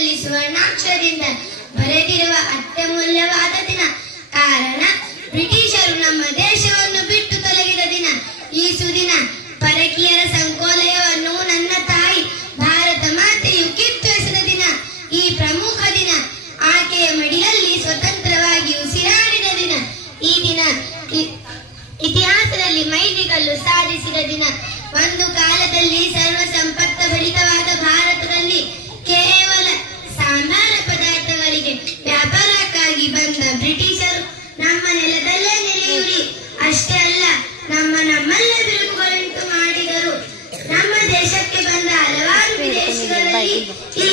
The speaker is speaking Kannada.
ಕನ್ನಡದಲ್ಲಿ ಸುವರ್ಣಾಕ್ಷರದಿಂದ ಬರೆದಿರುವ ಅತ್ಯಮೂಲ್ಯವಾದ ದಿನ. ಕಾರಣ ಬ್ರಿಟಿಷರು ನಮ್ಮ ದೇಶವನ್ನು ಬಿಟ್ಟು ತೊಲಗಿದ ದಿನ. ಈ ಸುದಿನ ಪರಕೀಯರ ಸಂಕೋಲೆಯನ್ನು ನನ್ನ ತಾಯಿ ಭಾರತ ಮಾತೆಯು ಕಿತ್ತು ಎಸೆದ ದಿನ. ಈ ಪ್ರಮುಖ ದಿನ ಆಕೆಯ ಮಡಿಲಲ್ಲಿ ಸ್ವತಂತ್ರವಾಗಿ ಉಸಿರಾಡಿದ ದಿನ. ಈ ದಿನ ಇತಿಹಾಸದಲ್ಲಿ ಮೈಲಿಗಲ್ಲು ಸಾಧಿಸಿದ ದಿನ. ಒಂದು ಕಾಲದಲ್ಲಿ ಸರ್ವ ಸಂಪತ್ತ ಭರಿತವಾದ ಭಾರತದಲ್ಲಿ ಕೇವಲ ಸಾಂಬಾರ ಪದಾರ್ಥಗಳಿಗೆ ವ್ಯಾಪಾರಕ್ಕಾಗಿ ಬಂದ ಬ್ರಿಟಿಷರು ನಮ್ಮ ನೆಲದಲ್ಲೇ ನೆಲೆಯೂರಿ ಅಷ್ಟೇ ಅಲ್ಲ, ನಮ್ಮಲ್ಲೇ ಬಿರುಕುಗಳುಂಟು ಮಾಡಿದರು. ನಮ್ಮ ದೇಶಕ್ಕೆ ಬಂದ ಹಲವಾರು ವಿದೇಶಿಗಳಲ್ಲಿ ಈ